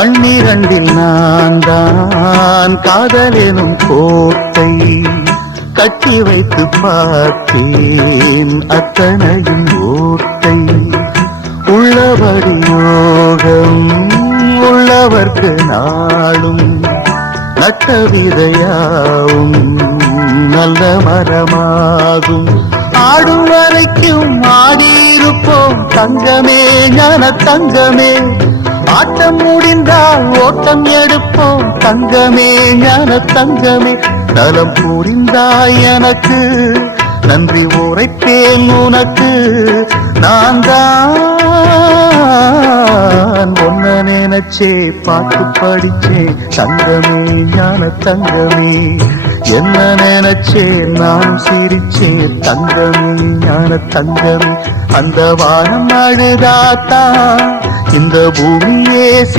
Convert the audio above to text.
கண்ணிரண்டில் நான் தான் காதலெனும் கோட்டை கட்டி வைத்து பார்த்தேன் அத்தனையும் ஓட்டை. உள்ளபடி யோகம் உள்ளவர்க்கு நாளும் நட்ட விதையாவும் நல்ல மரமாகும். ஆடும் வரைக்கும் ஆடியிருப்போம் தங்கமே ஞான தங்கமே ஆட்டம் முடிந்தால் ஓட்டம் எடுப்போம். தங்கமே ஞான தங்கமே. நலம் புரிந்தாய் எனக்கு. நன்றி உரைப்பேன் உனக்கு. நான் தான் ஒன்ன நினைச்சே பாட்டு படிச்சே. தங்கமே ஞான தங்கமே. என்ன நினைச்சே நான் சிரிச்சே. தங்கமே ஞான தங்கமே. அந்த வானம் அழுதாத்தா భూమి వేసి